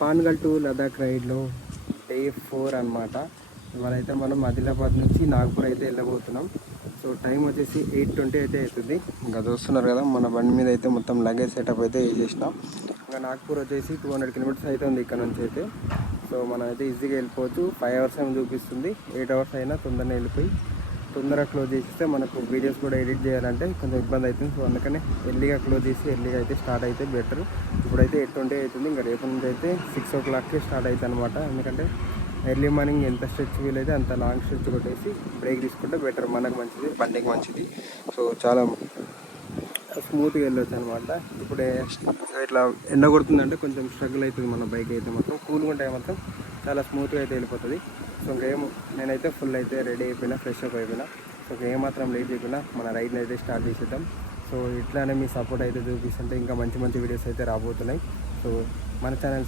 Pangal to Ladakh రైడ్లో day 4 అనమాట. ఇవాళ అయితే మనం ఆదిలాబాద్ నుంచి నాగ్పూర్ అయితే వెళ్ళబోతున్నాం. సో టైం వచ్చేసి 8:20 అయితే అవుతుంది. ఇంకా చూస్తున్నారు కదా, మన బండి మీద అయితే మొత్తం లగేజ్ సెటప్ అయితే వేసేసినాం. ఇంకా నాగ్పూర్ వచ్చేసి 200 కిలోమీటర్స్ అయితే ఉంది ఇక్కడ నుంచి అయితే. సో మనం అయితే ఈజీగా వెళ్ళిపోవచ్చు. 5 అవర్స్ ఏమో చూపిస్తుంది, 8 అవర్స్ అయినా తొందరగా వెళ్ళిపోయి తొందరగా క్లోజ్ చేస్తే మనకు వీడియోస్ కూడా ఎడిట్ చేయాలంటే కొంచెం ఇబ్బంది అవుతుంది. సో అందుకని ఎర్లీగా క్లోజ్ చేసి ఎర్లీగా అయితే స్టార్ట్ అయితే బెటర్. ఇప్పుడైతే 8:20 అవుతుంది. ఇంకా రేపు నుంచి అయితే 6 o'clockకి స్టార్ట్ అవుతుంది అనమాట. ఎందుకంటే ఎర్లీ మార్నింగ్ ఎంత స్ట్రెచ్ వీలైతే అంత లాంగ్ స్ట్రెచ్ కొట్టేసి బ్రేక్ తీసుకుంటే బెటర్, మనకు మంచిది, బండికి మంచిది. సో చాలా స్మూత్గా వెళ్ళొచ్చు అనమాట. ఇప్పుడే ఇట్లా ఎండ కొడుతుందంటే కొంచెం స్ట్రగుల్ అవుతుంది మన బైక్ అయితే. మొత్తం కూల్గా ఉంటే మొత్తం చాలా స్మూత్గా అయితే వెళ్ళిపోతుంది. సో ఇంకేం నేనైతే ఫుల్ అయితే రెడీ అయిపోయినా, ఫ్రెష్ అప్ అయిపోయినా. సో ఏమాత్రం లేట్ చేయకుండా మన రైడ్ని అయితే స్టార్ట్ చేసేద్దాం. సో ఇట్లానే మీ సపోర్ట్ అయితే చూపిస్తుంటే ఇంకా మంచి మంచి వీడియోస్ అయితే రాబోతున్నాయి. సో మన ఛానల్